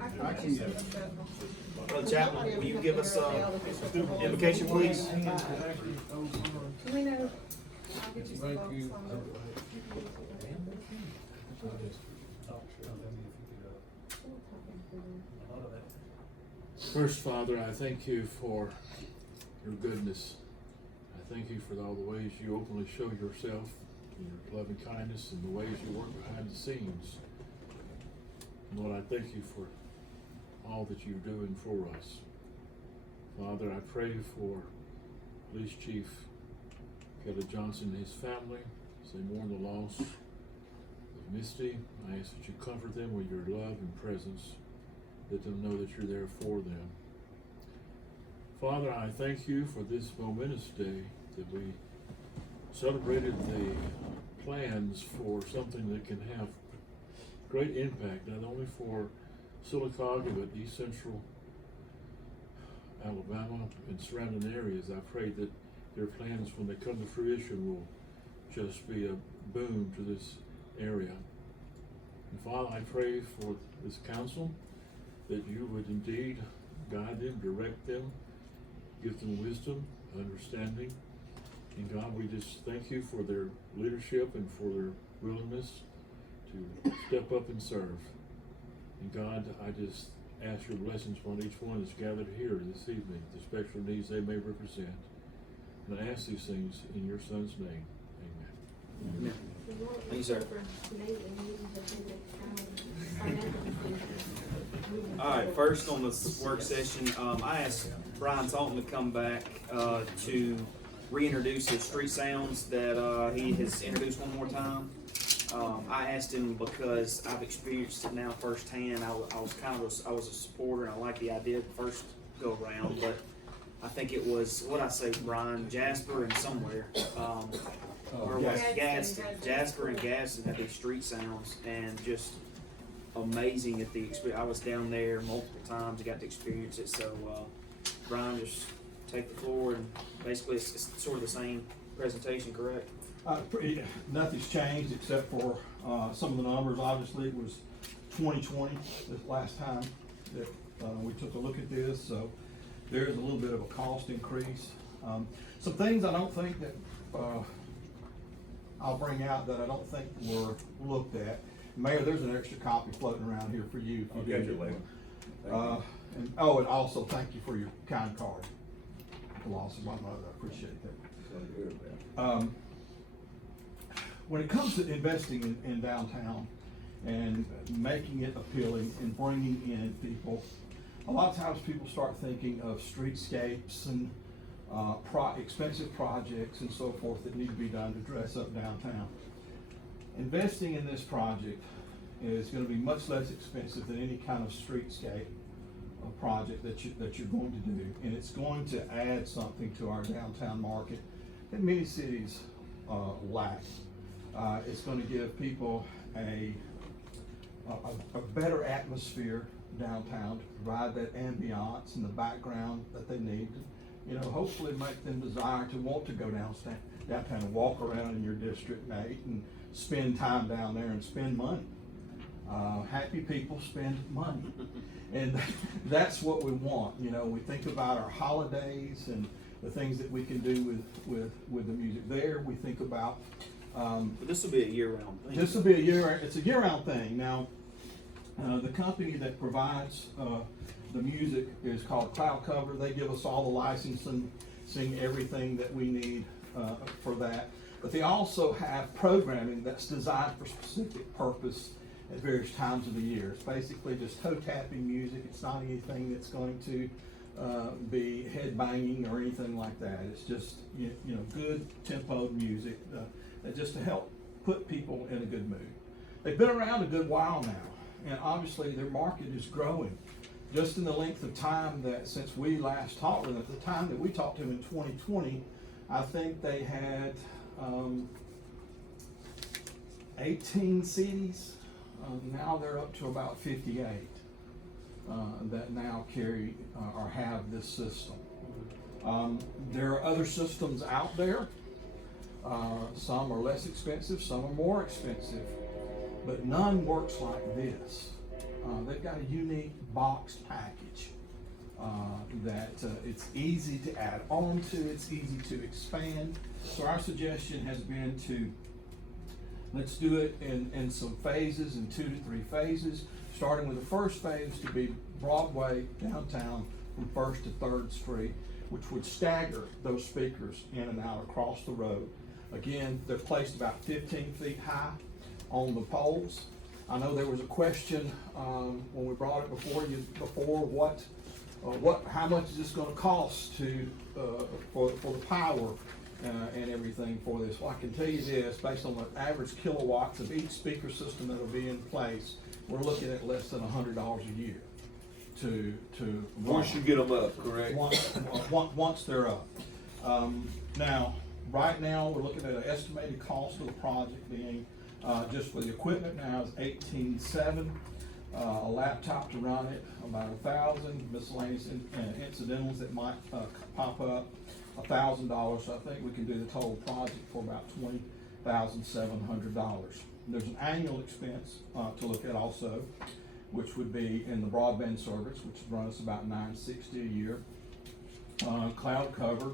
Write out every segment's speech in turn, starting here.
I can get it. Brother Chapman, will you give us invocation, please? Do we know? I'll get you some books on the. First, Father, I thank you for your goodness. I thank you for all the ways you openly show yourself, and your loving kindness, and the ways you work behind the scenes. Lord, I thank you for all that you're doing for us. Father, I pray for Police Chief Kelly Johnson and his family as they mourn the loss of Misty. I ask that you comfort them with your love and presence. Let them know that you're there for them. Father, I thank you for this momentous day that we celebrated the plans for something that can have great impact, not only for Sylacauga, but East Central Alabama and surrounding areas. I pray that their plans, when they come to fruition, will just be a boom to this area. And Father, I pray for this council, that you would indeed guide them, direct them, give them wisdom, understanding. And God, we just thank you for their leadership and for their willingness to step up and serve. And God, I just ask your blessings upon each one that's gathered here this evening, the special needs they may represent. And I ask these things in your Son's name. Amen. Amen. Thank you, sir. All right, first on this work session, I asked Brian Taunton to come back to reintroduce his street sounds that he has introduced one more time. I asked him because I've experienced it now firsthand. I was a supporter, and I like the idea the first go around, but I think it was, what I say, Brian, Jasper and somewhere. Or was Gaston. Jasper and Gaston had these street sounds, and just amazing at the experience. I was down there multiple times. I got to experience it. So, Brian, just take the floor, and basically it's sort of the same presentation, correct? Nothing's changed except for some of the numbers. Obviously, it was 2020 this last time that we took a look at this, so there's a little bit of a cost increase. Some things I don't think that I'll bring out that I don't think were looked at. Mayor, there's an extra copy floating around here for you. I'll get you later. And also thank you for your kind card. The loss of my mother, I appreciate that. When it comes to investing in downtown and making it appealing and bringing in people, a lot of times people start thinking of streetscapes and expensive projects and so forth that need to be done to dress up downtown. Investing in this project is going to be much less expensive than any kind of streetscape project that you're going to do, and it's going to add something to our downtown market that many cities lack. It's going to give people a better atmosphere downtown to provide that ambiance and the background that they need. You know, hopefully make them desire to want to go downtown and walk around in your district, Nate, and spend time down there and spend money. Happy people spend money. And that's what we want. You know, we think about our holidays and the things that we can do with the music there. We think about But this will be a year-round thing. this will be it's a year-round thing. Now, the company that provides the music is called Cloud Cover. They give us all the licensing, everything that we need for that. But they also have programming that's designed for specific purpose at various times of the year. It's basically just toe-tapping music. It's not anything that's going to be head-banging or anything like that. It's just good tempoed music just to help put people in a good mood. They've been around a good while now, and obviously their market is growing. Just in the length of time that since we last talked with them, at the time that we talked to them in 2020, I think they had 18 cities. Now they're up to about 58 that now carry or have this system. There are other systems out there. Some are less expensive, some are more expensive, but none works like this. they've got a unique boxed package that it's easy to add on to, it's easy to expand. So our suggestion has been to, let's do it in some phases, in 2 to 3 phases, starting with the first phase to be Broadway downtown from 1st to 3rd Street, which would stagger those speakers in and out across the road. Again, they're placed about 15 feet high on the poles. I know there was a question when we brought it before you how much is this going to cost to for the power and everything for this? Well, I can tell you this, based on the average kilowatts of each speaker system that will be in place, we're looking at less than $100 a year to Once you get them up, correct? once they're up. Now, right now, we're looking at an estimated cost of the project being just for the equipment now is $18,700. A laptop to run it, about $1,000, miscellaneous incidentals that might pop up, $1,000. So I think we can do the total project for about $20,700. There's an annual expense to look at also, which would be in the broadband service, which would run us about $960 a year. Cloud cover,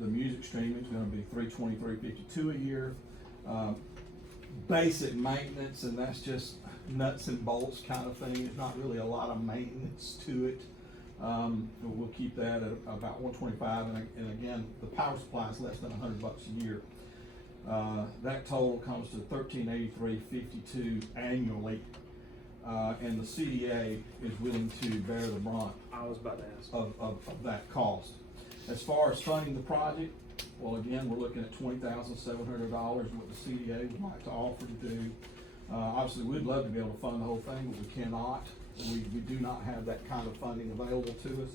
the music streaming is going to be $323.52 a year. Basic maintenance, and that's just nuts and bolts kind of thing. There's not really a lot of maintenance to it. We'll keep that at about $125, and again, the power supply is less than $100 a year. That total comes to $1,383.52 annually, and the CDA is willing to bear the brunt I was about to ask. of that cost. As far as funding the project, well, again, we're looking at $20,700, what the CDA would like to offer to do. Obviously, we'd love to be able to fund the whole thing, but we cannot. We do not have that kind of funding available to us,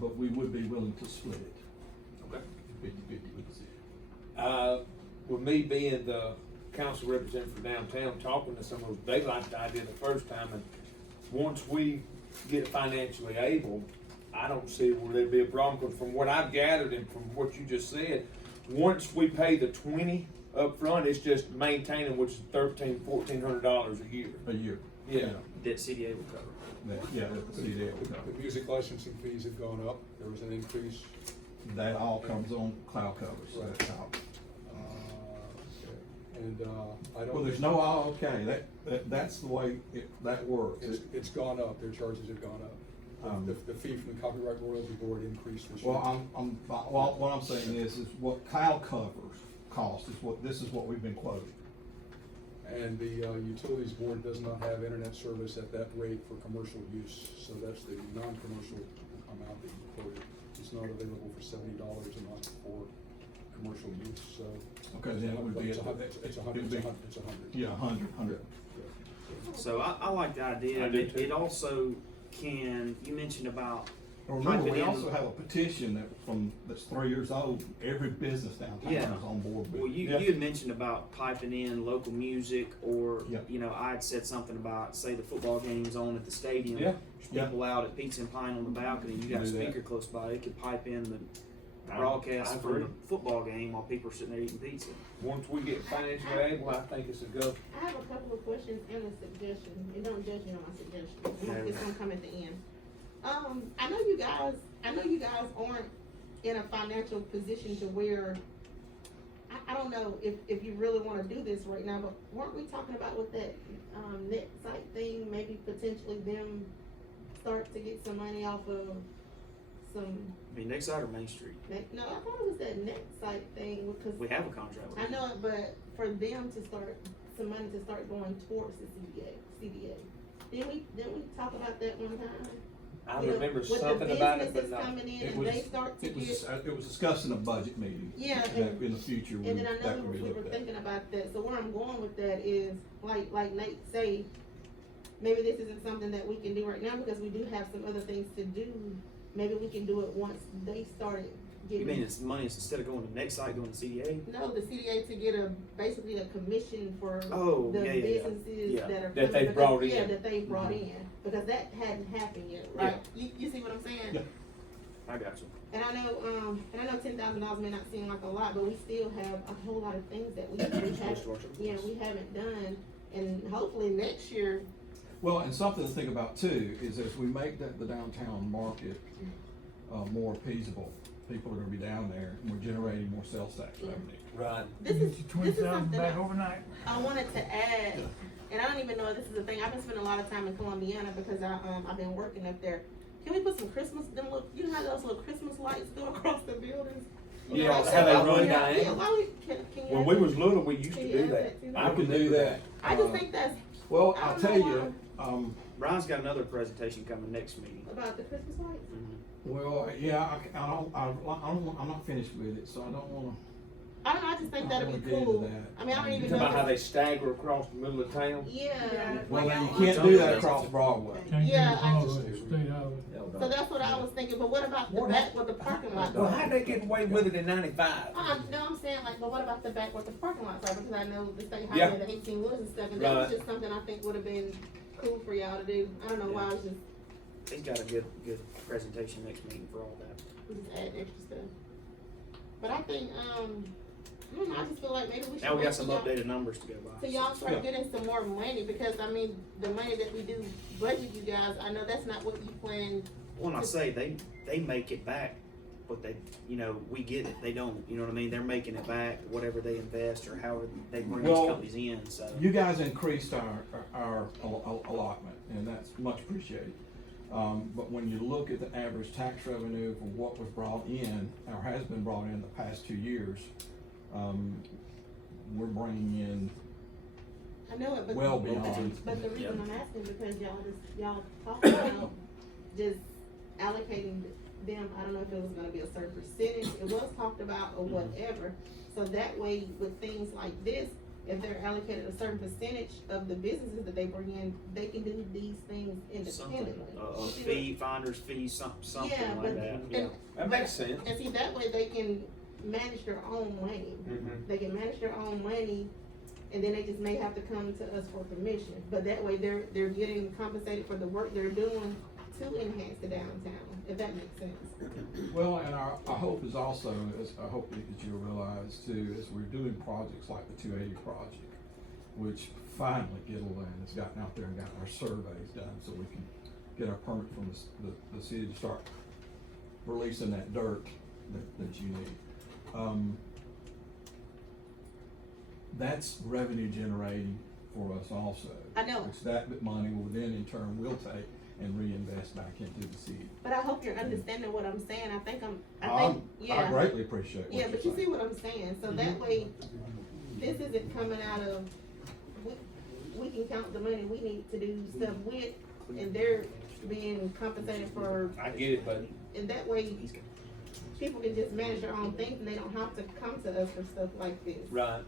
but we would be willing to split it. Okay. 50-50 with the city. With me being the council representative for downtown, talking to some of those, they liked the idea the first time, and once we get financially able, I don't see where there'd be a problem, because from what I've gathered and from what you just said, once we pay the $20 up front, it's just maintaining, which is $1,400 a year. A year. Yeah. That CDA will cover. Yeah, the CDA will cover. The music licensing fees have gone up, there was an increase. That all comes on cloud covers, so Right. that's how. And I don't. Well, there's no, okay, that's the way that works. It's gone up, their charges have gone up. The fee from the Copyright Royalty Board increased this year. Well, what I'm saying is what cloud covers cost this is what we've been quoting. And the Utilities Board does not have internet service at that rate for commercial use, so that's the non-commercial amount that you quoted. It's not available for $70 a month for commercial use, so. Okay, then it would be. It's a hundred. Yeah, 100. So I like the idea. I do It, too. it also can, you mentioned about Remember, typing we in- also have a petition that's 3 years old. Every business downtown Yeah. is on board with. Well, you Yeah. had mentioned about piping in local music, or, Yeah. you know, I had said something about, say, the football game's on at the stadium. Yeah. There's Yeah. people out at Pizza and Pine on the balcony, you got a Do that. speaker close by, it could pipe in the I broadcast for agree. the football game while people are sitting there eating pizza. Once we get financially able, I think it's a go. I have a couple of questions and a suggestion, and don't judge me on my suggestion, No. it's gonna come at the end. I know you guys aren't in a financial position to where, I don't know if you really wanna do this right now, but weren't we talking about with that, net site thing, maybe potentially them start to get some money off of some, I mean, next side or Main Street, no, I thought it was that net site thing, because. we have a contract with I them. know it, but for them to start, some money to start going towards the CDA. Didn't we talk about that one time? I You know, remember with the something about it, but businesses no. coming in It and was- they start to It was, get, it was discussed in a budget meeting. Yeah, That and- in the future, and then I that know would be we were looked at. thinking about that, so where I'm going with that is, like Nate say, maybe this isn't something that we can do right now, because we do have some other things to do. Maybe we can do it once they started You getting. mean it's money, it's instead of going to next site, going to CDA? No, the CDA to get basically a commission for Oh, the yeah, yeah, yeah. businesses Yeah. that are. That coming, they because- brought Yeah, in. that they brought in, because that hadn't happened yet, right? You see what I'm saying? Yeah. I got you. And I know $10,000 may not seem like a lot, but we still have a whole lot of things that we haven't, Restoration. we haven't done. And hopefully next year, Well, and something to think about too, is as we make the downtown market, more appeasable, people are gonna be down there, and we're generating more sales tax revenue. Right. This is 20,000 something back overnight. I wanted to add, and I don't even know if this is a thing. I've been spending a lot of time in Columbiana because I've been working up there. Can we put some Christmas, them little, you know how those little Christmas lights go across the buildings? Yeah, Like, how they run yeah, diagonal. why can you When add we that? was little, we used to Can do you add that. too? I can do that. I just think that's Well, I I'll don't tell know you, Brian's got another presentation coming next meeting. about the Christmas lights. well, yeah, I'm not finished with it, so I don't wanna. I don't know, I just think that'd I be don't wanna get cool. into that. I mean, I don't You even talking know. about how they stagger across the middle of town? Yeah. Well, like, now you I- can't do that across Broadway. Can't Yeah, get I all just- of it, stay out of it. So that's what I was thinking, but what about the back with the parking lot? Well, how'd they get away with it in '95? No, I'm saying like, but what about the back with the parking lots are, because I know the state Yeah. highway, the 18 wheelers and stuff, and that was Right. just something I think would have been cool for y'all to do. I don't know why I was just He's got a good presentation next meeting for all that. add extra stuff. But I think, I don't know, I just feel like maybe we should. Now we wait got some till y'all- updated numbers to go by. So y'all start Yeah. getting some more money, because I mean, the money that we do budget you guys, I know that's not what you plan. When I say they make it back, but they, we get it, they don't, you know what I mean? They're making it back, whatever they invest or however they bring these Well, companies in, so. You guys increased our allotment, and that's much appreciated. But when you look at the average tax revenue for what was brought in, or has been brought in the past 2 years, we're bringing in I know it, but. well beyond. But the reason I'm asking, because y'all talked about just allocating them, I don't know if it was gonna be a certain percentage, it was talked about or whatever. So that way, with things like this, if they're allocated a certain percentage of the businesses that they bring in, they can do these things Something, independently. a You see what- fee, finder's fee, something Yeah, like but, that, yeah. and, That makes sense. and see, that way they can manage their own money. Mhm. They can manage their own money, and then they just may have to come to us for permission. But that way, they're getting compensated for the work they're doing to enhance the downtown, if that makes sense. Well, and our hope is also, as I hope that you realize too, is we're doing projects like the 280 project, which finally Gittleland has gotten out there and gotten our surveys done, so we can get our permit from the city to start releasing that dirt that you need. That's revenue generating for us also. I know. Which that money will then in turn will take and reinvest back into the city. But I hope you're understanding what I'm saying. I think, I yeah. greatly appreciate what Yeah, you're but you see saying. what I'm saying, so that way, this isn't coming out of, we can count the money we need to do stuff with, and they're being compensated for, I get it, buddy. and that way, people can just manage their own things, and they don't have to come to us for stuff like this. Right.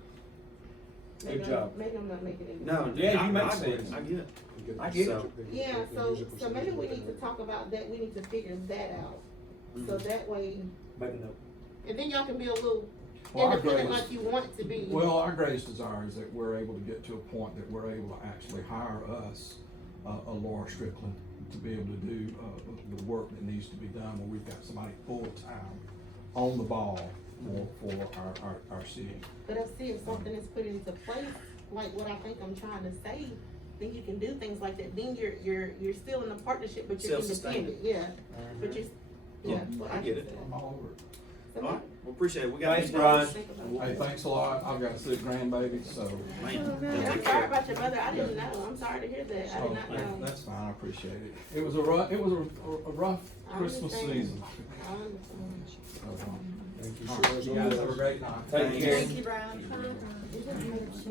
Maybe Good I'm- job. Maybe I'm not making it. No, Yeah, you make I agree. sense. I get it. I get it. So- Yeah, so maybe we need to talk about that, we need to figure that out, so that way, Make a note. and then y'all can be a little Well, our independent greatest- like you want it to be. Well, our greatest desire is that we're able to get to a point that we're able to actually hire us, a Laura Strickland, to be able to do, the work that needs to be done, where we've got somebody full-time on the ball for our city. But I see if something is put into place, like what I think I'm trying to say, then you can do things like that, then you're still in a partnership, but you're Self-sustaining. independent, yeah, but you're, yeah. well, I get can it. say I'm all over it. that. All right, well, appreciate it. We got Thanks, these Brian. numbers. Think about it. Hey, thanks a lot, I've got 6 grandbabies, so. Man, Yeah, I'm sorry about your mother, I didn't know, I'm sorry to hear that, I Oh, did not know. that's fine, I appreciate it. It was a rough I Christmas understand. season. I understand. Thank you, All sir, right, as you guys have a always. great night. Take care. Thank you, Brian.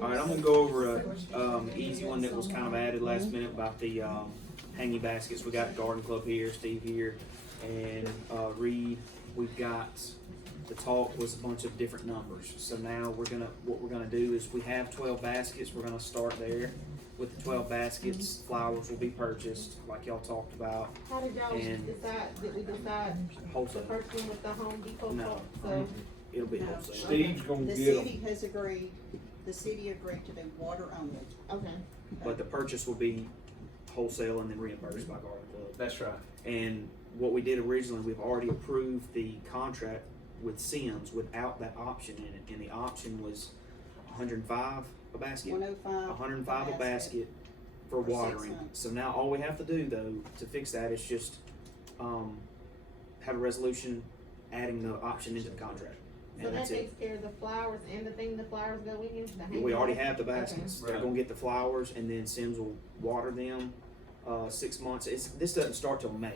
All right, I'm gonna go over a easy one that was kind of added last minute about the hanging baskets. We got Garden Club here, Steve here, and Reed. We've got the talk was a bunch of different numbers. So now what we're gonna do is we have 12 baskets. We're gonna start there with the 12 baskets. Flowers will be purchased, like y'all talked about. How did y'all And- did we decide the Wholesale. first one with the Home Depot No. part, so, It'll be No. wholesale. Steve's gonna The get city them. has agreed, the city agreed to do water only. okay. But the purchase will be wholesale and then reimbursed by Garden Club. That's right. And what we did originally, we've already approved the contract with Sims without that option in it, and the option was 105 a basket. 105. 105 a basket, for For 6 watering. months. So now all we have to do though to fix that is just have a resolution adding the option into the contract. So And that that's it. takes care of the flowers and the thing the flowers go in, the hanging We already baskets? have the Okay. baskets. They're Right. gonna get the flowers and then Sims will water them 6 months. This doesn't start till May.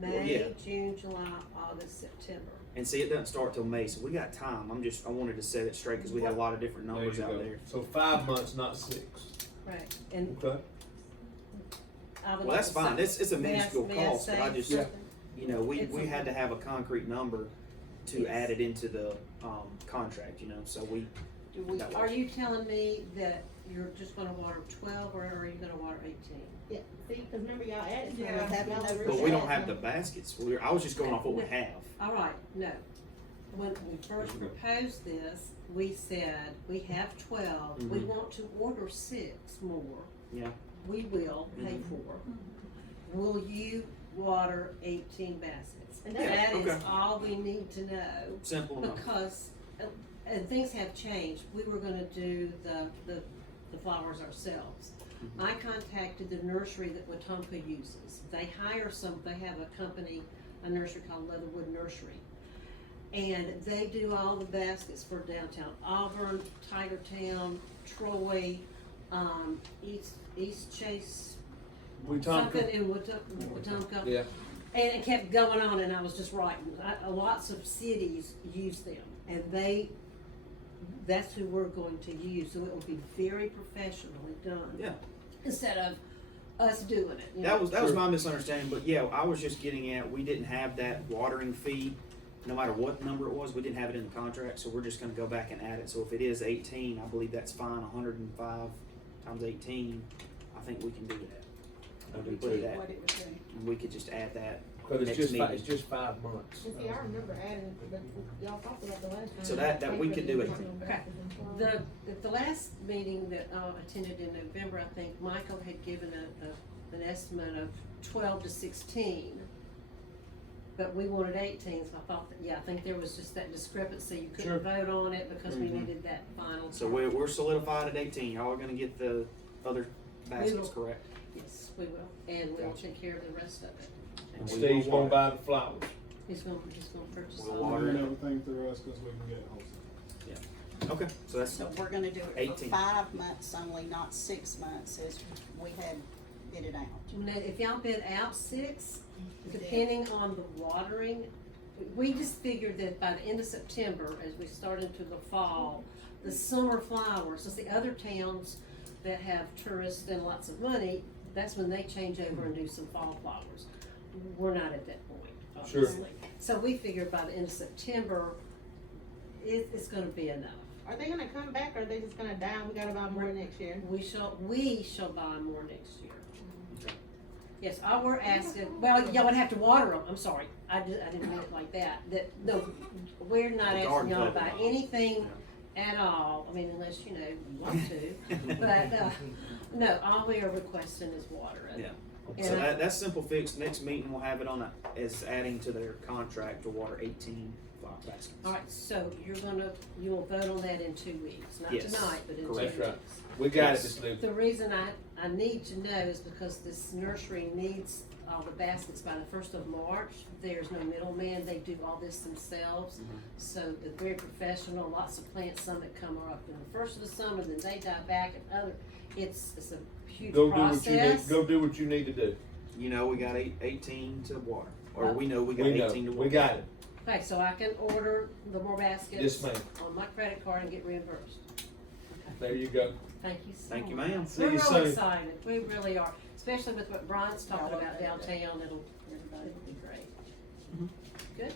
Well, yeah. May, June, July, August, September. And see, it doesn't start till May, so we got time. I wanted to set it straight because we had a lot of different There numbers you out go. there. So 5 months, not 6. Right, and Okay. I would Well, that's like to fine. say- It's a may I- minuscule may I cost, but say I just, something? you know, we It's a- had to have a concrete number to Yes. add it into the contract, you know, so we, Do we, That Are you telling me that you're just gonna water 12 or are you gonna water 18? Yeah, see, cause remember y'all added. some, Yeah, having y'all no really but we don't added have the some. baskets. I was just going off what we have. All right, no. When we first proposed this, we said, we have 12, we Mhm. want to order 6 more. Yeah. We will pay Mhm. for. Will you water 18 baskets? And That is okay. all we need to know. Simple enough. Because, and things have changed, we were gonna do the flowers ourselves. Mhm. I contacted the nursery that Wetumpka uses. They have a company, a nursery called Leatherwood Nursery. And they do all the baskets for downtown Auburn, Tigertown, Troy, East Chase, We something talked. in Wetumpka. Yeah. And it kept going on, and I was just writing. Lots of cities use them, and that's who we're going to use. So it will be very professionally done. Yeah. Instead of us doing it. you That know. was my misunderstanding, but yeah, I was just getting at, we didn't have that watering fee, no matter what number it was, we didn't have it in the contract, so we're just gonna go back and add it. So if it is 18, I believe that's fine, 105 times 18, I think we can do that. I do Put it too. at, what it would be? and we could just add that. But it's next just meeting. it's just 5 months. And see, I remember adding, but y'all talked about the last time. So that we could do it. At the last meeting that I attended in November, I think Michael had given an estimate of 12 to 16. But we wanted 18, so I thought that, I think there was just that discrepancy. You couldn't vote on it because we Mhm. needed that final. So we're solidified at 18, y'all are gonna get the other baskets, will. correct? Yes, we will, and we'll Gotcha. take care of the rest of it. And we Steve's will gonna water. buy the flowers. He's gonna purchase We'll all water of it. it. everything through us because we can get wholesale. Okay, so that's, So we're gonna do it for 18. 5 months only, not 6 months as we had bid it out. Now, if y'all bid out 6, depending on the watering, we just figured that by the end of September, as we start into the fall, the summer flowers, since the other towns that have tourists and lots of money, that's when they change over and do some fall flowers. We're not at that point, Sure. obviously. So we figured by the end of September, it's gonna be enough. Are they gonna come back or are they just gonna die and we gotta buy more next year? We shall buy more next year. Okay. Yes, all we're asking, well, y'all would have to water them, I'm sorry, I didn't mean it like that, no, we're not The asking garden y'all to club buy will. anything at all, I mean, unless, you want to, but, no, all we are requesting is water it. Yeah. And So I- that's simple fix. Next meeting, we'll have it on as adding to their contract to water 18 flower baskets. All right, so you will vote on that in 2 weeks, not Yes, tonight, but in 2 correct. weeks. That's right. We got Yes. it, Miss Lou. The reason I need to know is because this nursery needs all the baskets by the 1st of March. There's no middleman, they do all this themselves. Mhm. So they're very professional, lots of plants, some that come up in the first of the summer, then they die back, and other, it's a huge Go do what you need. process. Go do what you need to do. You know we got 18 to water, or Oh. we know we got We know. 18 to water. We got it. Okay, so I can order the more baskets. Yes, ma'am. On my credit card and get reimbursed. There you go. Thank you so much. Thank you, ma'am. See We're you real soon. excited, we really are, especially with what Brian's talking Y'all about okay with that? downtown, it'll be great. Mm-hmm. Good?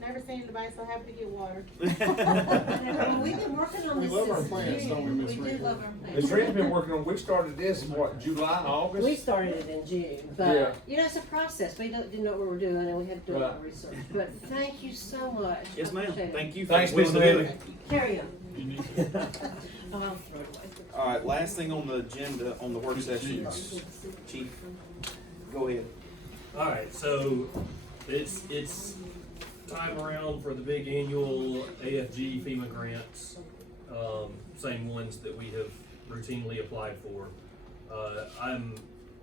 Never seen anybody so happy to get water. And we've been working on We this love our since plants, June. don't we, Miss We do Reed? love our Miss plants. Reed's been working on, we started this in what, July, August? We started it in June, Yeah. but, it's a process, we didn't know what we were doing, and we had to do a lot of Right. research, but thank you so much. Yes, ma'am. Appreciate it. Thank you for Thanks, willing Miss to do Lily. it. Carry on. You need Oh, I'll throw it away. All right, last thing on the agenda on the work session, Chief, go ahead. Alright, so it's time around for the big annual AFG FEMA grants, same ones that we have routinely applied for. I'm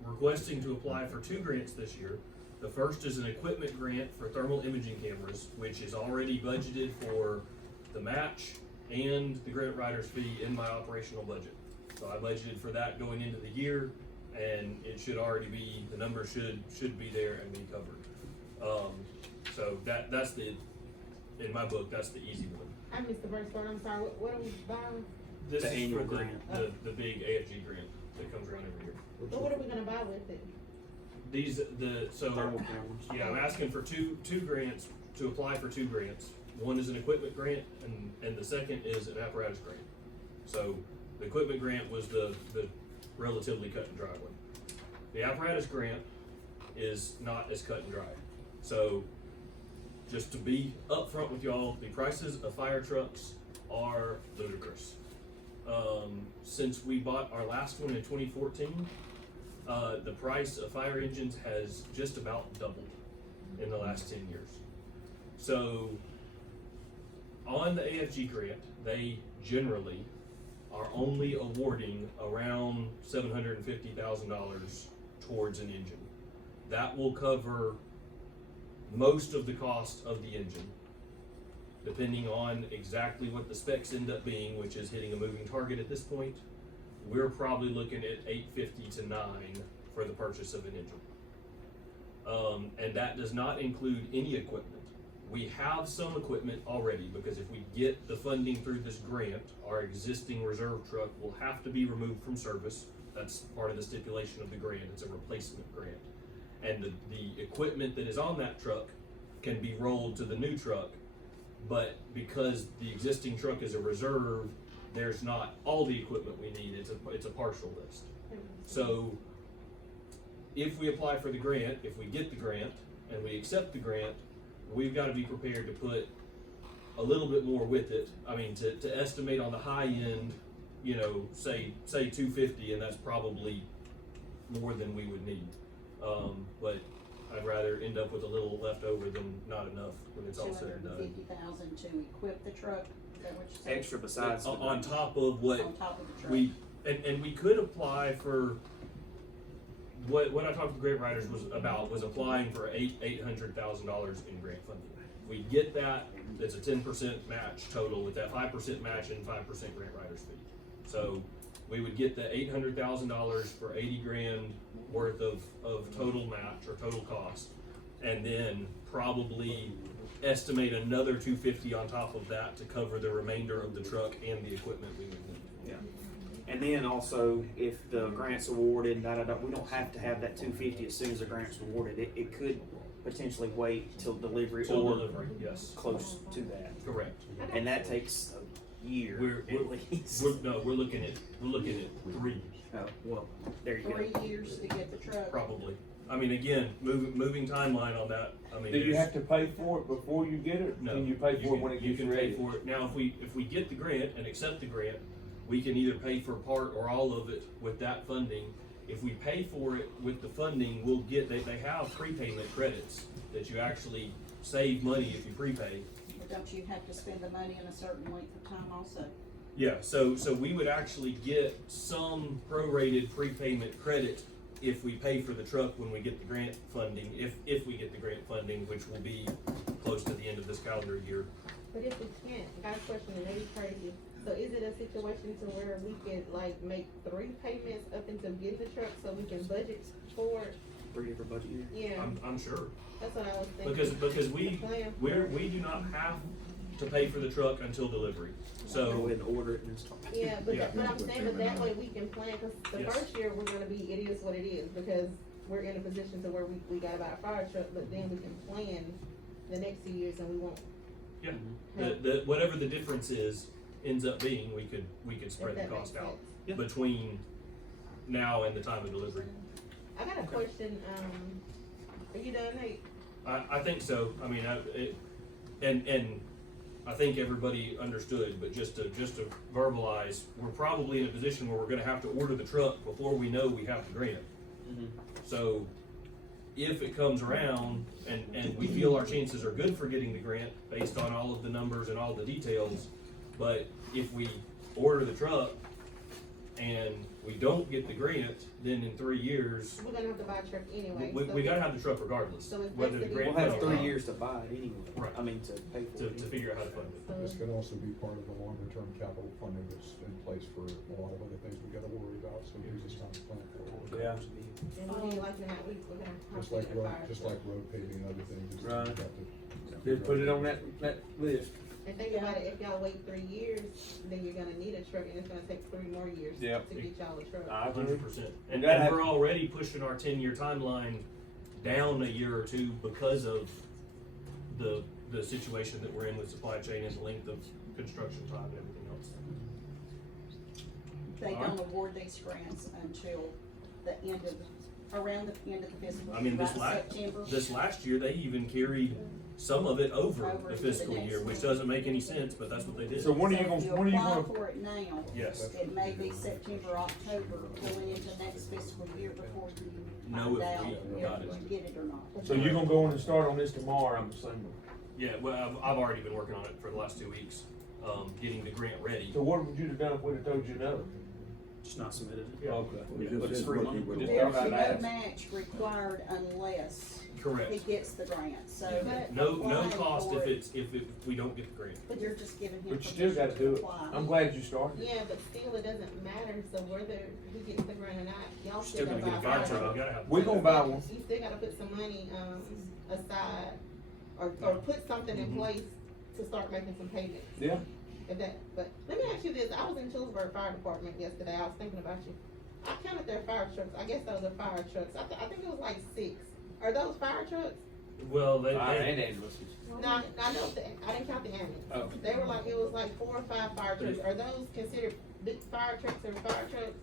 requesting to apply for 2 grants this year. The first is an equipment grant for thermal imaging cameras, which is already budgeted for the match and the grant writer's fee in my operational budget. So I budgeted for that going into the year, and it should already be, the number should be there and be covered. So that's the, in my book, that's the easy one. I missed the first part, I'm sorry, what are we buying? This The is annual for grant. the big AFG grant that comes around every year. But what are we gonna buy with it? Thermal cameras. Yeah, I'm asking for two grants, to apply for 2 grants. One is an equipment grant and the second is an apparatus grant. So the equipment grant was the relatively cut and dry one. The apparatus grant is not as cut and dry. So just to be upfront with y'all, the prices of fire trucks are ludicrous. Since we bought our last one in 2014, the price of fire engines has just about doubled in the last 10 years. So on the AFG grant, they generally are only awarding around $750,000 towards an engine. That will cover most of the cost of the engine, depending on exactly what the specs end up being, which is hitting a moving target at this point. We're probably looking at $850 to $9 for the purchase of an engine. And that does not include any equipment. We have some equipment already, because if we get the funding through this grant, our existing reserve truck will have to be removed from service. That's part of the stipulation of the grant. It's a replacement grant. And the equipment that is on that truck can be rolled to the new truck, but because the existing truck is a reserve, there's not all the equipment we need. It's a partial list. So if we apply for the grant, if we get the grant and we accept the grant, we've got to be prepared to put a little bit more with it. I mean, to estimate on the high end, you know, say 250, and that's probably more than we would need. But I'd rather end up with a little left over than not enough when it's all said and done. 250,000 to equip the truck, is that what you're saying? Extra besides the On grant. top of what On top of the truck? and we could apply for what I talked to grant writers was applying for $800,000 in grant funding. We get that, it's a 10% match total with that 5% match and 5% grant writers fee. So we would get the $800,000 for 80 grand worth of total match or total cost, and then probably estimate another 250 on top of that to cover the remainder of the truck and the equipment we would need. Yeah. And then also, if the grant's awarded, we don't have to have that 250 as soon as the grant's awarded. It could potentially wait till delivery Till or delivery, yes. close to that. Correct. And that takes a year at least. We're looking at 3 Oh, well, there you go. 3 years to get the truck? probably. I mean, again, moving timeline on that. I mean, Do you there's- have to pay for it before you get it? No, Can you pay for it when it you gets can ready? pay for it. Now, if we get the grant and accept the grant, we can either pay for part or all of it with that funding. If we pay for it with the funding, we'll get, they have prepayment credits that you actually save money if you prepay. Or don't you have to spend the money in a certain length of time also? Yeah, so we would actually get some prorated prepayment credit if we pay for the truck when we get the grant funding, if we get the grant funding, which will be close to the end of this calendar year. But if we can't, I got a question, and maybe crazy, so is it a situation to where we could like make 3 payments up until getting the truck so we can budget for it? 3 different budget years. Yeah, I'm sure. that's what I was thinking. Because The plan. we do not have to pay for the truck until delivery. Go So, ahead and order it and install it. Yeah, but, Yeah. but I'm saying, but that way we can plan, cause the Yes. first year, we're gonna be, it is what it is, because we're in a position to where we gotta buy a fire truck, but then we can plan the next 2 years and we won't. yeah, the whatever the difference is, ends up being, we could spread If the that cost makes out Yeah. between now and the time of delivery. I got a question, are you done, Nate? I think so. I mean, and I think everybody understood, but just to verbalize, we're probably in a position where we're gonna have to order the truck before we know we have the grant. Mhm. So if it comes around and we feel our chances are good for getting the grant based on all of the numbers and all the details, but if we order the truck and we don't get the grant, then in 3 years, We're gonna have to buy a truck anyway. we, so we gotta have the truck regardless, So it's whether the basically- grant. We'll have comes or 3 not, years to buy it anyway. Right. I mean, to pay for To it. figure out how to fund it. So- This can also be part of the longer-term capital funding that's in place for a lot of other things we gotta worry about, so here's this time to plan for it. Yeah. And we like to have, we're gonna have Just to like get a road, fire just truck. like road paving and other things. it's Right. got to- Just put it on that list. And think about it, if y'all wait 3 years, then you're gonna need a truck, and it's gonna take 3 more years to Yep. get y'all a truck. I agree. 100%. And, gotta and have- we're already pushing our 10-year timeline down a year or two because of the situation that we're in with supply chain and the length of construction time and everything else. They Alright. don't award these grants until the end of, around the end of the fiscal year, I mean, right, September. this last year, they even carried some of it over Over the to the fiscal next year, which one. doesn't make any sense, but that's what they did. So when are you So gonna, if when are you apply gonna? for it now, Yes. it may be September, October, going into next fiscal year before you Know find if out we got if it. you get it or not. So you're gonna go in and start on this tomorrow, I'm assuming. Yeah, well, I've already been working on it for the last 2 weeks, getting the grant ready. So what would you have done if we'd have told you no? Just not submitted it. Okay. But it's free money. We just There's thought no I'd ask. match required unless he Correct. gets the grant, so. No applying cost for if it, we don't get the grant. But you're just giving him But you still permission gotta to do it. apply. I'm glad you started. Yeah, but still, it doesn't matter, so whether he gets the grant or not, y'all Still still gonna gotta get a buy fire a truck. truck. Gotta have- We gonna buy one. You still gotta put some money, aside, or put something in Mhm. place to start making some payments. Yeah. If that, but let me ask you this, I was in Chillsburg Fire Department yesterday, I was thinking about you. I counted their fire trucks, I guess those are fire trucks, I think it was like 6. Are those fire trucks? Well, they, Fire they, and ambulances. No, I know, I didn't count the ambulance. Oh. They were like, it was like 4 or 5 fire trucks, are those considered big fire trucks or fire trucks?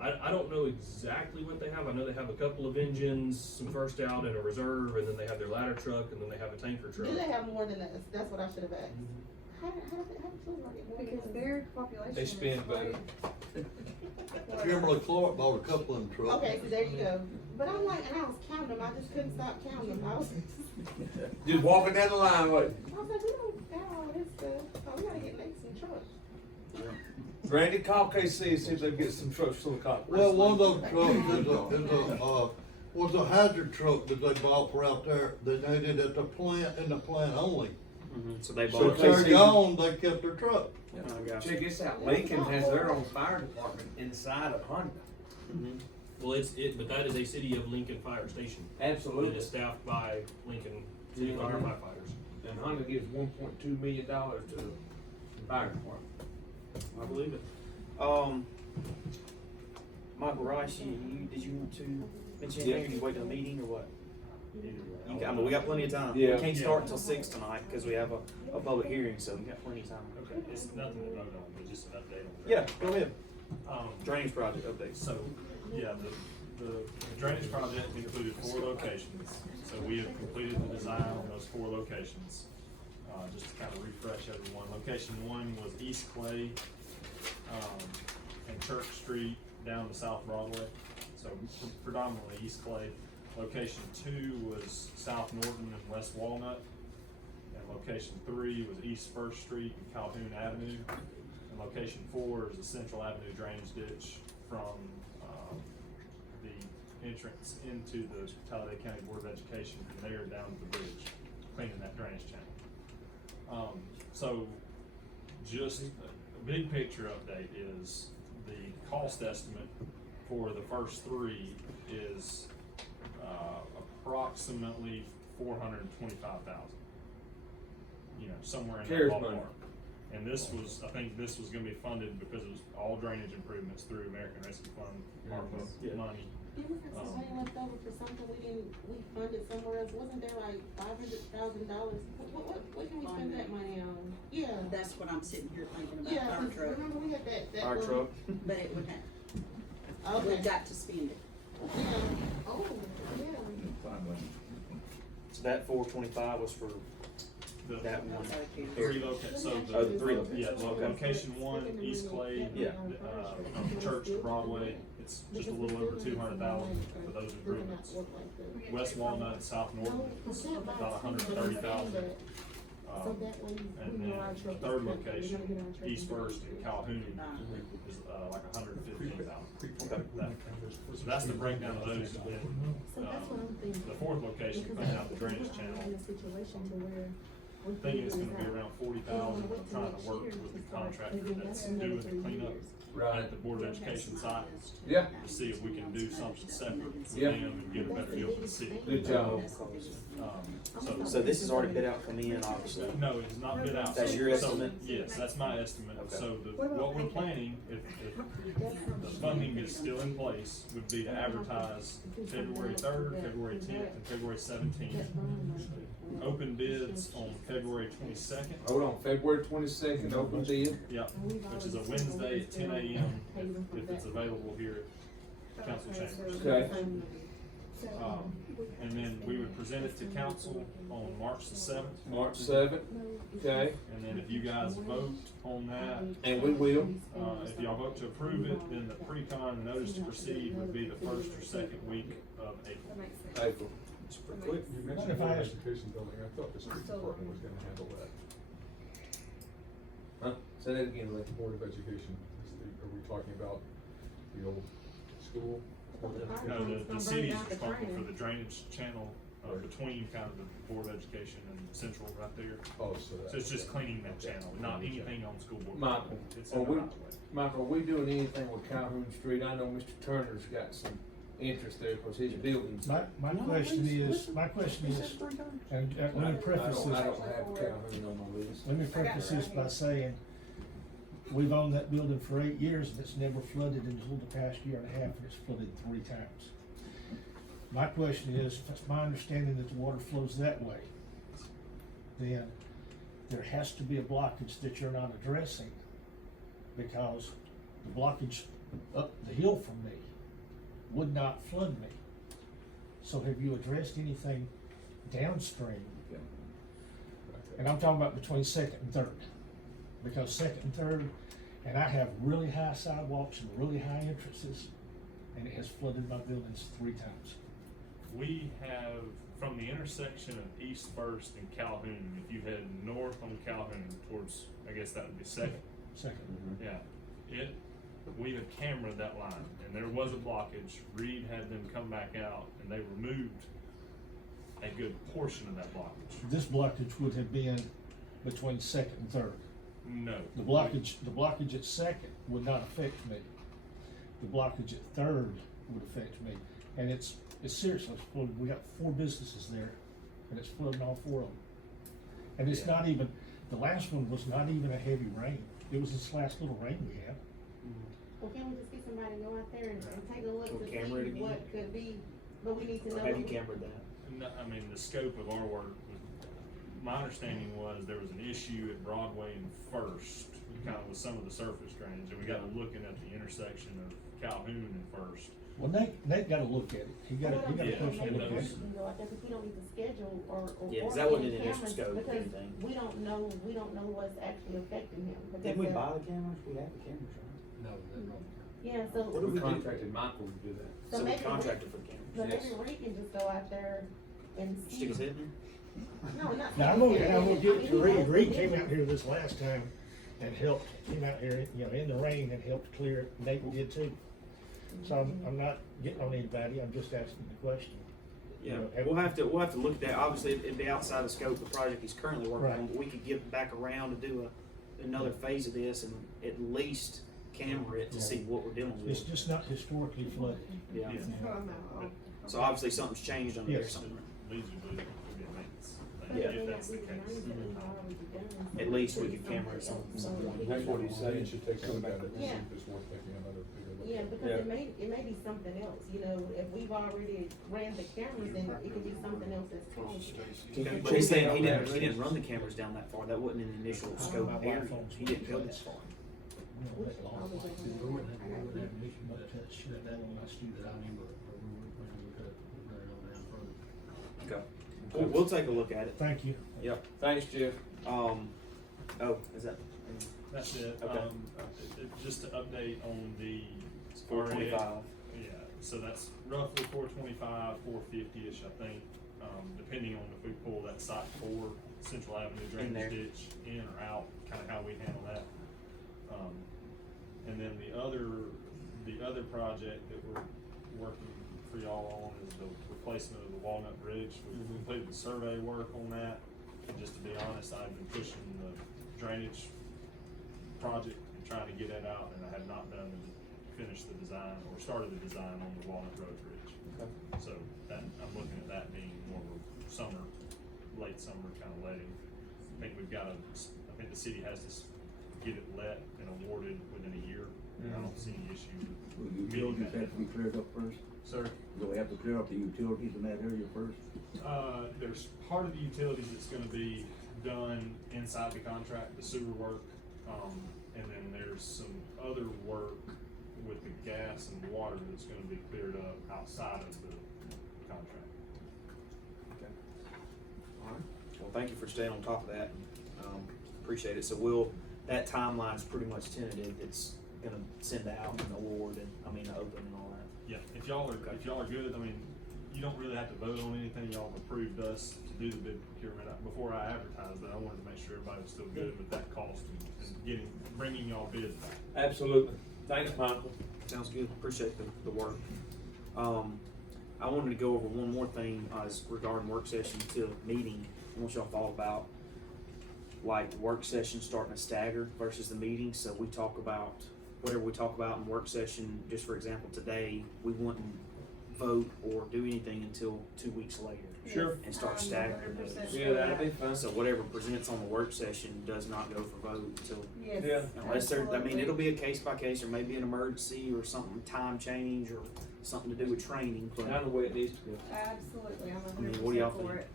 I don't know exactly what they have. I know they have a couple of engines, some first out and a reserve, and then they have their ladder truck, and then they have a tanker truck. Do they have more than that? That's what I should have asked. How did Chillsburg get more than Because that? their population. They spend is better. way- Kimberly Clark bought a couple of them trucks. Okay, so there you go. But I'm like, and I was counting them, I just couldn't stop counting them. I was Just walking down the line, what? like, we don't got all this stuff, so we gotta get next some trucks. Randy, call KC and see if they can get some trucks for the cop. Well, one of those trucks was a hazard truck that they bought for out there. They needed at the plant and the plant only. So they So bought if they're KC gone, they kept their truck. I got you. Check this out, Lincoln has their own fire department inside of Honda. Mhm. Well, but that is a City of Lincoln fire station. That Absolutely. is staffed by Lincoln City Fire Mhm. firefighters. And Honda gives $1.2 million to the fire department. I believe it. Michael Rice, did you want to mention Yeah. anything? You wait till a meeting or what? I mean, we got plenty of time. Yeah. We can't start until 6 tonight because we have a public hearing, so we got plenty of time. Okay, it's nothing to vote on, but just an update on. Yeah, go ahead. Um, Drainage project updates. So, yeah, the drainage project included 4 locations, so we have completed the design on those 4 locations. Just to kind of refresh everyone, location 1 was East Clay, and Church Street down to South Broadway, so predominantly East Clay. Location 2 was South Norton and West Walnut, and location 3 was East First Street and Calhoun Avenue. And location 4 is the Central Avenue drainage ditch from the entrance into the Talladega County Board of Education, from there down to the bridge, cleaning that drainage channel. So just a big picture update is the cost estimate for the first 3 is approximately $425,000. You know, somewhere in that CARES money. ballpark. And this was, I think this was gonna be funded because it was all drainage improvements through American Rescue Fund, ARPA Yeah. money. Didn't we have some money left over for something we funded somewhere else? Wasn't there like $500,000? What can we spend that money on? Yeah. That's what I'm sitting here thinking about, Yeah, fire 'cause truck, remember we had that Fire little- truck. but it would have, Okay. we've got to spend it. Yeah. Oh, yeah. So that 425 was for The that one. That's okay. 3 locations, so Oh, the 3 yeah, locations. so Okay. location 1, East Clay, Yeah. from Church to Broadway, it's just a little over 200,000 for those improvements. West Walnut and South Norton, it's about 130,000. So that way, And we then know our the truck is third covered. We're location, gonna get our truck East First in Calhoun, Uh-huh. is, like $115,000. Okay. So that's the breakdown of those, and then, So that's what I'm thinking. the fourth location, Because cutting out the if we're drainage not channel, in a situation to where we're thinking it's gonna figuring be this out. around 40,000, I'm trying to work with the contractor that's doing the cleanup at the Board of Education site, Yeah, to see if we can do something separate with Yeah. them and get a better feel for the city. good job. So this has already been out, come in, obviously. No, it's not bid out. That's your So- estimate? Yes, that's my estimate. Okay. So what we're planning, if the funding is still in place, would be to advertise February 3rd, February 10th, and February 17th. Open bids on February 22nd. Hold on, February 22nd, open bid. Yep, which is a Wednesday at 10 a.m. if it's available here at council chambers. Okay. And then we would present it to council on March the 7th. March 7th, okay, And then if you guys vote on that, and we will. if y'all vote to approve it, then the pre-con notice to proceed would be the first or second week of April. April. It's pretty quick. You mentioned Board of Education building, I thought the street department was gonna handle that. Huh? Say that again, Lee. Board of Education, are we talking about the old school? No, the city is responsible for the drainage channel, between kind of the Board of Education and Central right there. Oh, so that. So it's just cleaning that channel, not anything on school board. Michael, It's are in the we, right of way. Michael, are we doing anything with Calhoun Street? I know Mr. Turner's got some interest there, cause his building's. My question is, and let me preface I this, don't have Calhoun on my list. let me preface this by saying, we've owned that building for 8 years and it's never flooded until the past year and a half, and it's flooded 3 times. My question is, if it's my understanding that the water flows that way, then there has to be a blockage that you're not addressing, because the blockage up the hill from me would not flood me. So have you addressed anything downstream? And I'm talking about between second and third, because second and third, and I have really high sidewalks and really high entrances, and it has flooded my buildings 3 times. We have, from the intersection of East First and Calhoun, if you head north on Calhoun towards, I guess that would be second. Second. Yeah, we have cameraed that line, and there was a blockage. Reed had them come back out, and they removed a good portion of that blockage. This blockage would have been between second and third. No. The blockage at second would not affect me. The blockage at third would affect me. And it's seriously, it's flooded. We got 4 businesses there, and it's flooding all 4 of them. And it's not even, the last one was not even a heavy rain. It was this last little rain we had. Well, can't we just get somebody to go out there and take a look Go to see camera it again? what could be, but we need to know. Have you cambered that? No, I mean, the scope of our work, my understanding was there was an issue at Broadway and First, kind of with some of the surface drainage, and we got looking at the intersection of Calhoun and First. Well, Nate got to look at it. He got to Yeah, personally look at Maybe it. we can go out there, because we don't need to schedule or Yeah, 'cause or that wasn't any in the initial cameras, scope or because anything. we don't know what's actually affecting him. Did because we of- buy the cameras? We have the cameras, right? Yeah, so. What do We we do? contracted Michael to do that. So So we maybe contracted for the cameras. But Yes. maybe Reed can just go out there and see. Stick his head in there? No, not. Now, I'm stick his gonna head in. get I mean, to he Reed. has Reed the came out business. here this last time and helped, came out here, in the rain and helped clear it. Nate did too. So I'm not getting on anybody, I'm just asking the question. Yeah, You know, we'll have to look at that. Obviously, it'd be outside the scope of the project he's currently working on, Right. but we could get back around to do another phase of this and at least camera it to Yeah. see what we're dealing It's with. just not historically flooded. Yeah. Yeah. So obviously something's changed under there Yes. somewhere. These would be maintenance. But Yeah. it may If not that's be the the case. rain that we've already done, so At least we it could could be camera it something some else. point. That's what he's saying, you should take a look at it, and see Yeah. if it's worth taking another bigger look Yeah, at. because it may be something else, you know, if we've already ran the cameras, then it could be something else that's causing it. But he's saying he didn't run the cameras down that far. That wasn't in the initial scope My area. phone's He didn't go that far. Okay. We'll take a look at it. Thank you. Yep. Thanks, Jeff. Is that? That's it. Okay. Just to update on the. It's 425. Yeah, So that's roughly 425, 450-ish, I think, depending on if we pull that site 4 Central Avenue In there. drainage ditch in or out, kinda how we handle that. And then the other project that we're working for y'all on is the replacement of the Walnut Bridge. We've completed the survey work on that, and just to be honest, I've been pushing the drainage project and trying to get that out, and I have not done finished the design or started the design on the Walnut Road Bridge. Okay. So that, I'm looking at that being more of a summer, late summer kind of letting. I think I think the city has to get it let and awarded within a year. I don't see any issue Will with meeting utilities that. have to be cleared up first? Sir? Do we have to clear up the utilities in that area first? There's part of the utilities that's gonna be done inside the contract, the sewer work, and then there's some other work with the gas and water that's gonna be cleared up outside of the contract. Okay. Alright, well, thank you for staying on top of that, appreciate it, so that timeline's pretty much tentative, it's gonna send out an award and, open and all that. Yeah, if y'all are good, I mean, you don't really have to vote on anything, y'all have approved us to do the bid procurement. Before I advertised it, I wanted to make sure everybody was still good with that cost and bringing y'all bids back. Absolutely. Thanks, Michael. Sounds good, appreciate the work. I wanted to go over one more thing, as regarding work session to meeting, I want y'all thought about, like, work session starting to stagger versus the meeting, so we talk about, whatever we talk about in work session, just for example, today, we wouldn't vote or do anything until 2 weeks later. Sure. And start staggering those. Yeah, that'd be fun. So whatever presents on the work session does not go for vote until, Yes. Yeah. unless it'll be a case by case, or maybe an emergency, or something, time change, or something to do with training, but. Kind of the way it needs to go. Absolutely, I'm I mean, what do y'all 100% for think? it.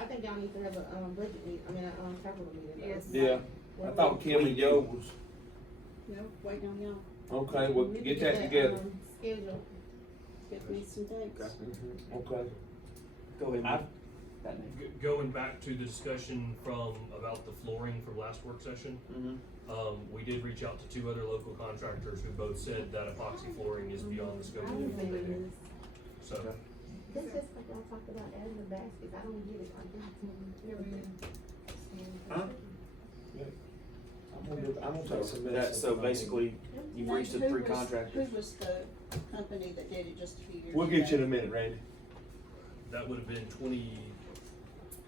I think y'all need to have a, budget meet, capital meeting. though. Yes. Yeah. I thought Kim and Joe was, No, waiting on y'all. okay, well, We need get to that together. Schedule. Get me some dates. Okay. Okay. Go ahead, I- Mike. That name. Going back to the discussion about the flooring from last work session, we did reach out to 2 other local contractors who both said that epoxy flooring is beyond the scope of what they do. So, Okay. This is like y'all talked about adding the baskets, I don't get it, everything. Huh? I'm gonna take some minutes. So basically, you've reached the Who 3 was- contractors. Who was the company that did it just a few years ago? We'll get you in a minute, Randy. that would have been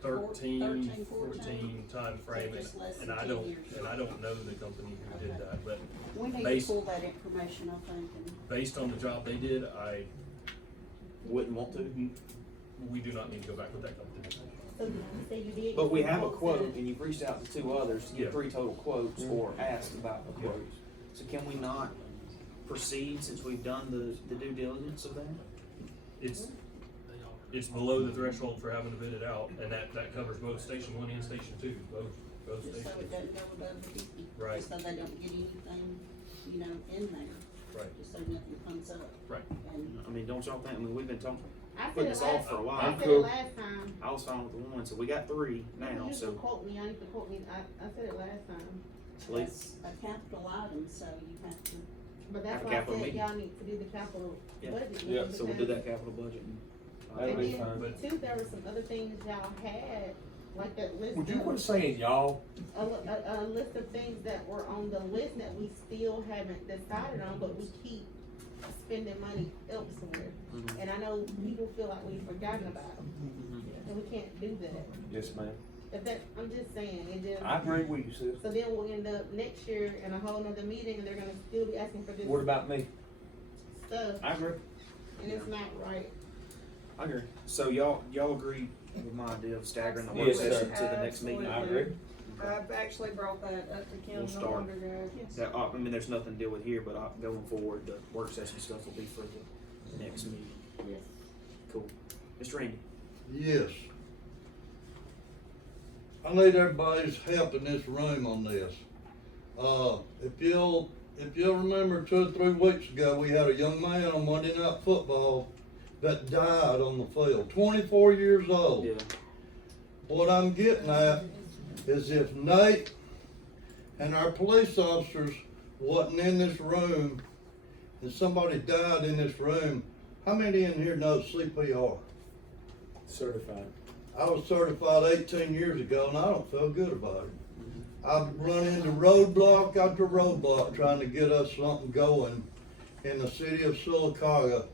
2013, 14 timeframe, So just less and than I 10 don't, years. and I don't know the company who did that, but We need to based- pull that information, I think, and based on the job they did, Wouldn't want to. we do not need to go back with that company. So you say you did. But we get have a quotes quote, in. and you've reached out to 2 others to get Yeah. 3 total quotes, Mhm. or asked about a quote. So can we not proceed since we've done the due diligence of that? It's below the threshold for having to bid it out, and that covers both Station 1 and Station 2, both just so it stations. doesn't go above the 50. Right. Just so they don't get anything, in there, Right, just so nothing comes up. right. And Don't y'all think, we've been talking, I said putting it this off last, for a while. I said cool. it last time. I was fine with the 1, so we got 3 now, You so. can quote me, I need to quote me, I said it last time. Let's, that's a capital item, so you have to, But Have that's a why I capital said meeting. y'all need to do the capital Yeah. budget. Yeah, meeting so we'll do because- that capital budget. That'd And be then, fine. But- too, there were some other things y'all had, like that list Would you of, quit saying y'all? a list of things that were on the list that we still haven't decided on, but we keep spending money elsewhere. Mhm. And I know people feel like we've forgotten about them, Mhm. and we can't do that. Yes, ma'am. But that, I'm just saying, it just. I agree with you, sis. So then we'll end up next year in a whole nother meeting, and they're gonna still be asking for this What about me? stuff, I agree. and it's not right. I agree. So y'all agree with my idea of staggering the work Yes, sir. session to the next meeting? I agree. I've actually brought that up to Kim We'll no start. longer ago. That, there's nothing to deal with here, but going forward, the work session stuff will be for the next meeting. Yes. Cool. Mr. Randy? Yes. I need everybody's help in this room on this. If you'll remember 2 or 3 weeks ago, we had a young man on Monday Night Football that died on the field, 24 years old. Yeah. What I'm getting at is if Nate and our police officers wasn't in this room and somebody died in this room, how many in here know CPR? Certified. I was certified 18 years ago and I don't feel good about it. I've run into roadblock after roadblock trying to get us something going in the city of Sylacauga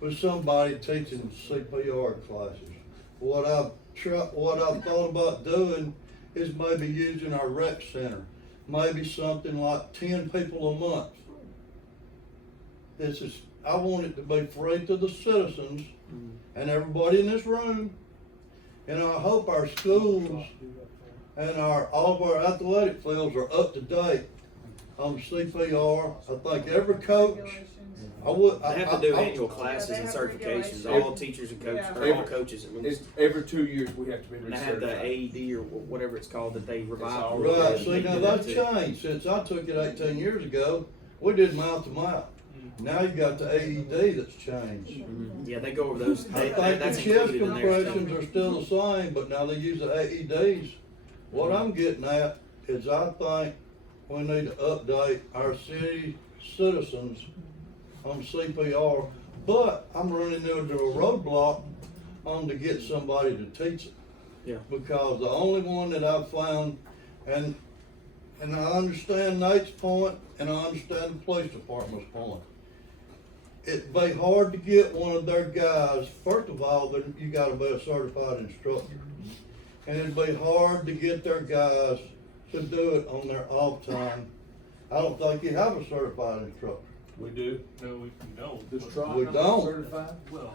with somebody teaching CPR classes. What I've thought about doing is maybe using our rec center, maybe something like 10 people a month. I want it to be free to the citizens and everybody in this room. And I hope our schools and all of our athletic fields are up to date on CPR. I think every coach, They have to do annual classes and certifications, all teachers and coaches, or all coaches. It's every 2 years we have to be And they have the recertified. AED or whatever it's called that they revive. right, see, now that's changed. Since I took it 18 years ago, we did mouth to mouth. Now you got the AED that's changed. Yeah, they go over those. I think That's the chest included in there. compressions are still the same, but now they use the AEDs. What I'm getting at is I think we need to update our city citizens on CPR, but I'm running into a roadblock on to get somebody to teach it. Yeah. Because the only one that I've found, and I understand Nate's point, and I understand the police department's point. It'd be hard to get one of their guys, first of all, then you gotta be a certified instructor. And it'd be hard to get their guys to do it on their off time. I don't think you have a certified instructor. We do. No, we don't. This truck We don't. certified? Well,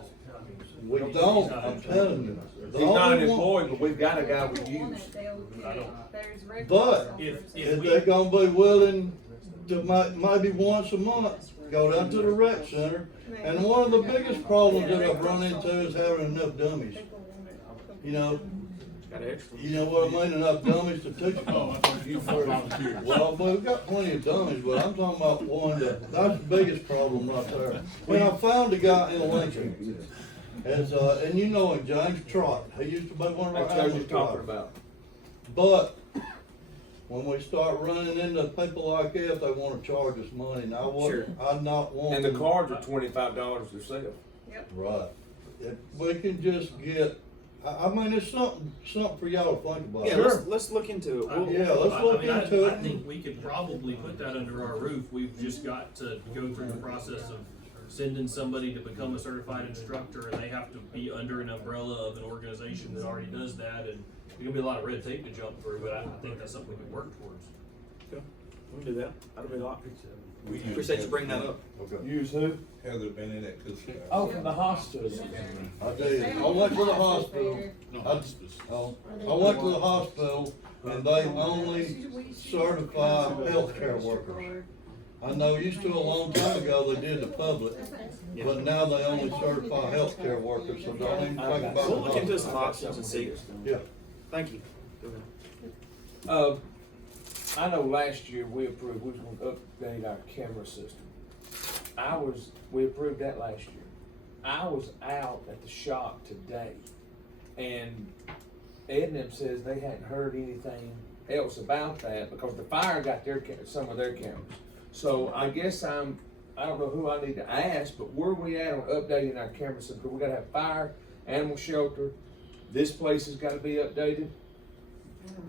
We don't, I'm telling you. The He's not an only one- employee, but we've got a guy we use. But if if we, they're gonna be willing to maybe once a month, go down to the rec center. And one of the biggest problems that I've run into is having enough dummies. You know what I mean, enough dummies to teach them. Well, we've got plenty of dummies, but I'm talking about one that's the biggest problem right there. When I found a guy in Lincoln, and you know him, James Trott, he used to be one of our That's what I was ambulance talking drivers. about. But when we start running into people like this, they wanna charge us money, and I'd not want. And the to- cards are $25 themselves. Right. If we can just get, I mean, it's something for y'all to think about. Yeah, let's look into it. Yeah, let's look into it. I think we could probably put that under our roof. We've just got to go through the process of sending somebody to become a certified instructor, and they have to be under an umbrella of an organization that already does that, and there's gonna be a lot of red tape to jump through, but I think that's something we can work towards. We can do that. That'll be a lot. Appreciate you bringing that up. Use who? Heather been in that, cause. Oh, from the hospital. I tell you, I went to the hospital, I went to the hospital, and they only certify healthcare workers. I know used to a long time ago, they did the public, but now they only certify healthcare workers, so don't even think about it. We'll look into some options and see. Yeah. Thank you. Go ahead. I know last year we approved, we was gonna update our camera system. We approved that last year. I was out at the shop today, and Ed and them says they hadn't heard anything else about that because the fire got some of their cameras. So I guess I don't know who I need to ask, but where are we at on updating our camera system? 'Cause we gotta have fire, animal shelter, this place has gotta be updated.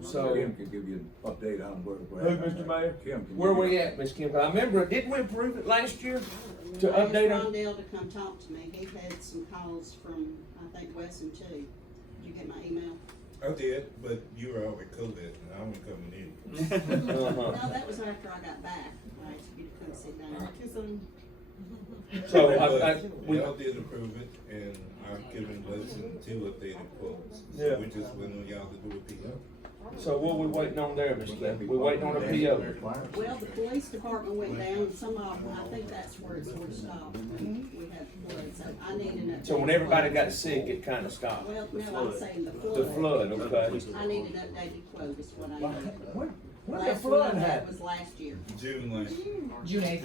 So, Kim can give you an update on where we're who, at. Mr. Mayor? Kim can Where give we you- at, Ms. Kim? 'Cause I remember, didn't we approve it last year to I asked update on? Rondell to come talk to me, he had some calls from, I think, Wesson too. Did you get my email? I did, but you were out with COVID and I wasn't coming in. No, that was after I got back, I asked you to come sit down. So, We all did approve it and I've given Leslie 2 updated quotes. Yeah. So we just waiting on y'all to do a PO. So what we waiting on there, Mr. Kim? We waiting on a PO. Well, the police department went down, some of them, I think that's where it sort of stopped. We had flood, so I need an updated. So when everybody got quote. sick, it kinda stopped. Well, no, I'm saying the flood. The flood, okay. I need an updated quote, is what I need. When the Last flood one, that happened? was last year. June last year. June 8th.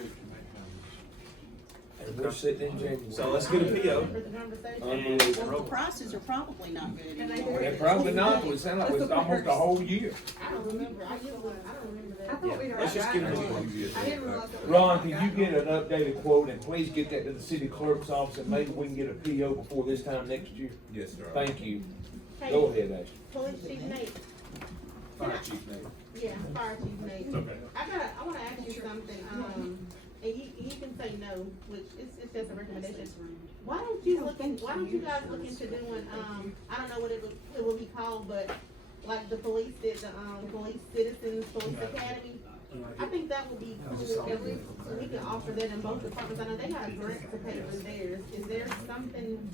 And we're sitting in January. So let's get a PO. Remember the conversation? Unbelievable. Well, the prices are probably not good anymore. And probably not, it sound like it's almost a whole year. I don't remember, I don't remember I that. thought we'd Let's just give it to already you. got- I didn't realize that we Ron, already can you got get one. an updated quote and please get that to the city clerk's office and maybe we can get a PO before this time next year? Yes, sir. Thank you. Hey, Go ahead, Ashley. Police Chief Nate, Fire chief name. yeah, Fire Chief Nate. It's okay. I wanna ask you something, and you can say no, which it's just a recommendation. Why don't you guys look into doing, I don't know what it will be called, but like the police did, the, Police Citizens, Police Academy. I think that would be cool if we could offer that in both departments. I know they got a grant to pay for theirs. Is there something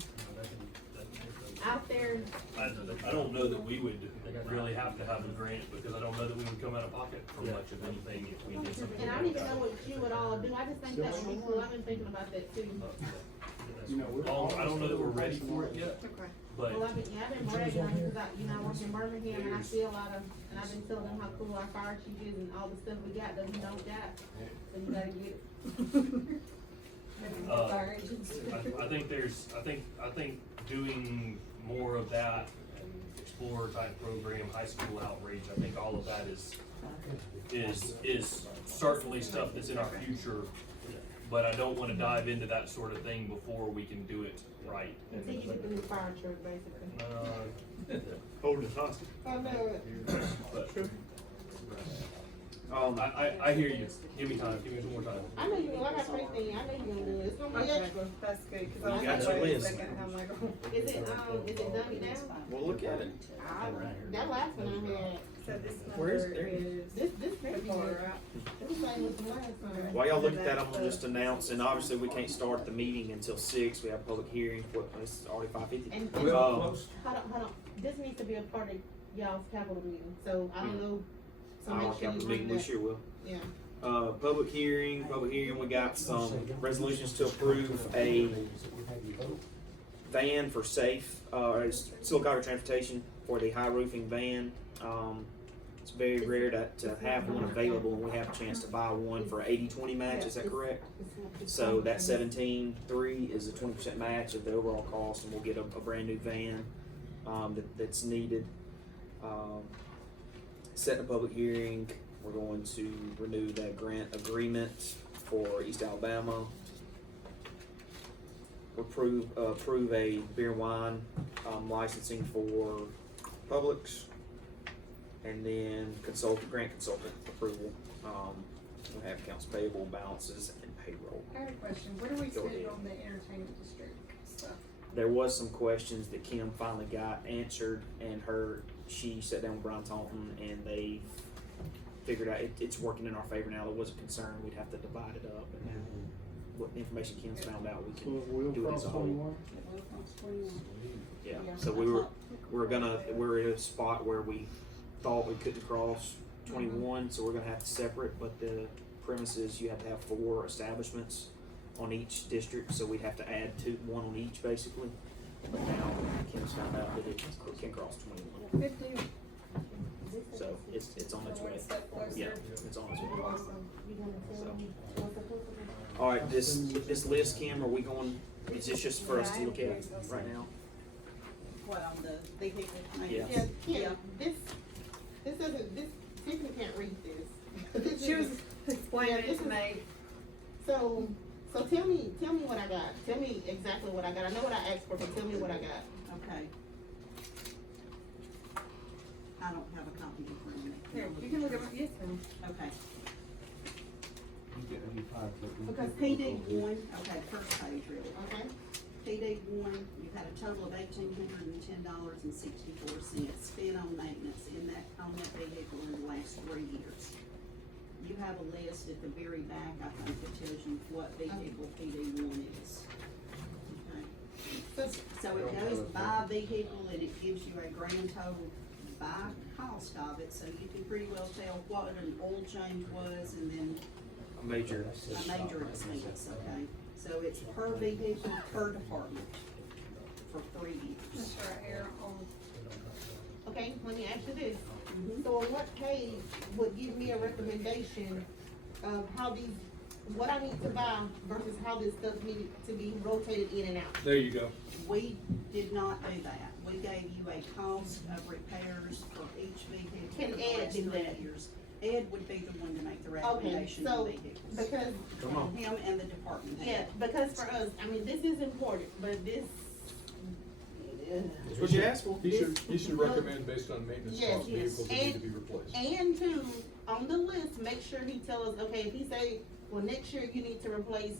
out there? I don't know that we would really have to have a grant, because I don't know that we would come out of pocket for much of anything if we did something. And I don't even know what you would all do. I just think that would be cool. I've been thinking about that too. I don't know that we're ready for it yet, Okay. but Well, I've been bragging on it because I work in Birmingham and I see a lot of, and I've been telling them how cool our fire chief is and all the stuff we got that we don't got. So you gotta get it. Fire agents. I think doing more of that, and explorer type program, high school outreach, I think all of that is certainly stuff that's in our future. But I don't wanna dive into that sort of thing before we can do it right. Until you get the new fire truck, basically. Hold it hostage. I know it. I hear you. Give me time, give me some more time. I know you will. I got faith in you. I know you're gonna do it. It's gonna be Okay, extra. that's good, cause I You was got like, your wait a list. second, I'm like, oh. Is it dummy down? Well, look at it. That last one I had, So this Where is number it? is this the maybe, car, it right? was same with the last one. While y'all look at that, I'm gonna just announce, and obviously we can't start the meeting until 6. We have public hearing, it's already 5:50. And, We're Um, close. hold on, this needs to be a part of y'all's capital meeting, so I don't know. So Our make sure you capital bring meeting that. this year will. Yeah. Public hearing, we got some resolutions to approve a van for safe, Sylacauga Transportation for the high roofing van. It's very rare to have one available, and we have a chance to buy one for 80-20 match, is that correct? So that 17.3 is a 20% match of the overall cost, and we'll get a brand new van, that's needed. Set a public hearing, we're going to renew that grant agreement for East Alabama. Approve a beer and wine, licensing for Publix. And then grant consultant approval, we'll have accounts payable, balances, and payroll. I have a question, what do we Go spend ahead. on the entertainment district stuff? There was some questions that Kim finally got answered, and she sat down with Brian Taunton, and they figured out it's working in our favor now. There was a concern we'd have to divide it up, and now what information Kim's found out, we can do it as a whole. Yeah, so we're at a spot where we thought we couldn't cross 21, so we're gonna have to separate, but the premise is you have to have 4 establishments on each district, so we'd have to add one on each basically. But now Kim's found out that it can cross 21, Good deal. so it's on its One way. step closer. Yeah, it's on its way. Awesome. You gonna tell me what's the purpose? All right, this list, Kim, are we going? Is this just for us to look at right now? What, on the vehicle? Yeah. Yeah, Yeah. Kim, this doesn't, Tiffany can't read this. She was explaining Yeah, it this to is- me. So tell me what I got. Tell me exactly what I got. I know what I asked for, but tell me what I got. Okay. I don't have a copy in front of me. Here, you can look at my, yes, ma'am. Okay. Because PD one, okay, first page really. Okay. PD one, you've had a total of $1,810.64 spent on maintenance on that vehicle in the last 3 years. You have a list at the very back, I think, that tells you what vehicle PD one is. Okay. So it goes by vehicle and it gives you a grand total by cost of it, so you can pretty well tell what an oil change was and then A major. a major expense, okay? So it's per vehicle, per department for 3 years. That's right here on, Okay, let me ask you this. Mhm. So on what page would give me a recommendation of how these what I need to buy versus how this stuff needed to be rotated in and out. There you go. We did not do that. We gave you a cost of repairs for each vehicle Can for the Ed last do 3 that? years. Ed would be the one to make the Okay, recommendation on so, vehicles. because, Come on. Him and the department yeah, head. because for us, I mean, this is important, but this. That's what you asked for. He should recommend based on maintenance Yes, costs, yes. vehicles that need to be replaced. And two, on the list, make sure he tell us, okay, if he say, well, next year you need to replace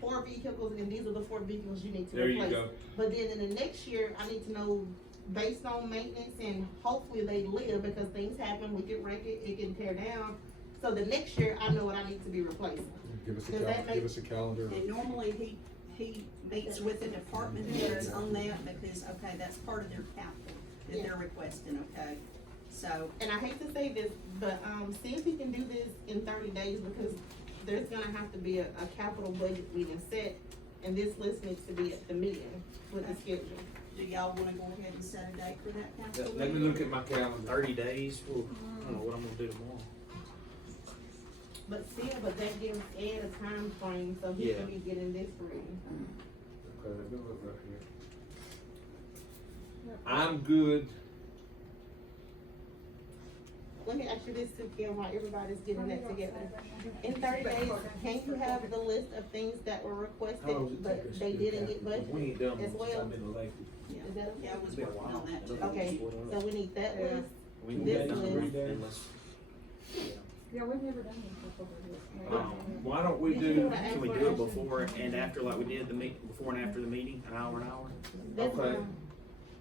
4 vehicles, and these are the 4 vehicles you need to There replace. you go. But then in the next year, I need to know, based on maintenance, and hopefully they live, because things happen, we can wreck it, it can tear down. So the next year, I know what I need to be replacing. Give us a Does that calendar, make- give us a calendar. And normally he meets with the department heads on that because, okay, that's part of their capital that Yeah. they're requesting, okay? So, And I hate to say this, but, see if he can do this in 30 days, because there's gonna have to be a capital budget meeting set, and this list needs to be at the meeting with the schedule. do y'all wanna go ahead and set a date for that council? Let me look at my calendar. 30 days, well, I don't know what I'm gonna do tomorrow. But still, but that gives Ed a time frame, so he can Yeah. be getting this ready. Okay, let me look right here. I'm good. Let me ask you this too, Kim, while everybody's getting that together. In 30 days, can you have the list of things that were requested, but they didn't get We budgeted ain't done as one since well? I've been elected. Yeah, Is that okay? yeah, I was It's been a working while. on that too. Okay, so we need that Yeah. list. We can This get done list. unless, Yeah, we've never done this before. Why don't we Did you do, know that? can we do it before and after, like we did before and after the meeting, an hour? That's Okay. fine.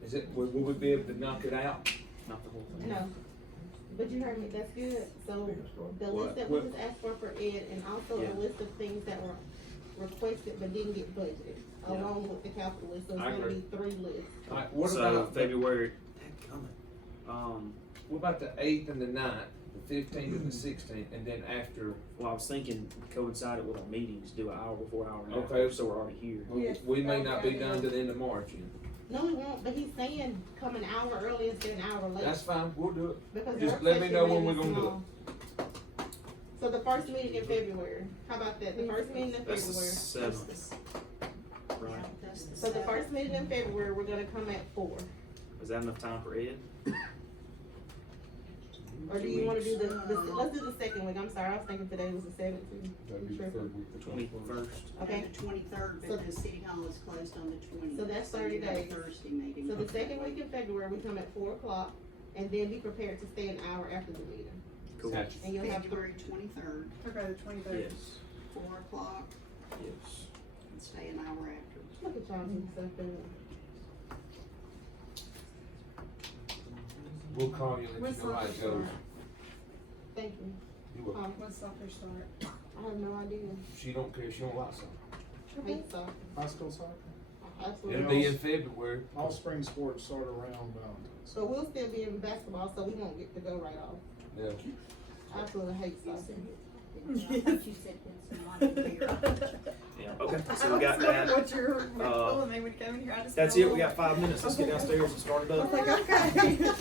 is it, will we be able to knock it out? Not the whole thing. No, but you heard me, that's good. So the list that we just asked for Ed, and also Yeah. a list of things that were requested but didn't get budgeted, Yeah. along with the capital list, so it's I gonna agree. be 3 lists. Alright, what So about, February, what about the 8th and the 9th, the 15th and the 16th, and then after, well, I was thinking coincided with our meetings, do an hour before, hour and Okay. after, so we're already here. Yes. we may not be done to the end of March, you know. No, we won't, but he's saying come an hour early instead of an hour late. That's fine, we'll do it. Because Just work let me session know may when be we're gonna do it. small. So the first meeting in February, how about that, the first meeting in That's the February? seventh, right? That's the So the seventh. first meeting in February, we're gonna come at 4, Is that enough time for Ed? or do you wanna do let's do the second week, I'm sorry, I was thinking today was the 17th. That'd be the third week, the 21st. 21st. Okay. And the 23rd, So- because City Hall is closed on the 20th. So that's 30 you have a days. Thursday meeting. So the second week in February, we come at 4 o'clock, and then be prepared to stay an hour after the meeting. Cool. Gotcha. And you'll have, February 23rd, Okay, the 23rd. Yes, 4 o'clock, yes. and stay an hour after. look at y'all do something. We'll call you and let you know how it goes. Thank you. You will. When soccer start? I have no idea. She don't care, she don't like something. I hate soccer. High school soccer? I absolutely. It'll be in February. All spring sports start around Valentine's. So we'll still be in basketball, so we won't get to go right off. Yeah. I absolutely hate soccer. Yeah, okay, I so we got was wondering that. what you were Uh, telling me when you came in here. I just That's felt it, a we got 5 minutes, let's get downstairs and start it little- I up. was like, okay.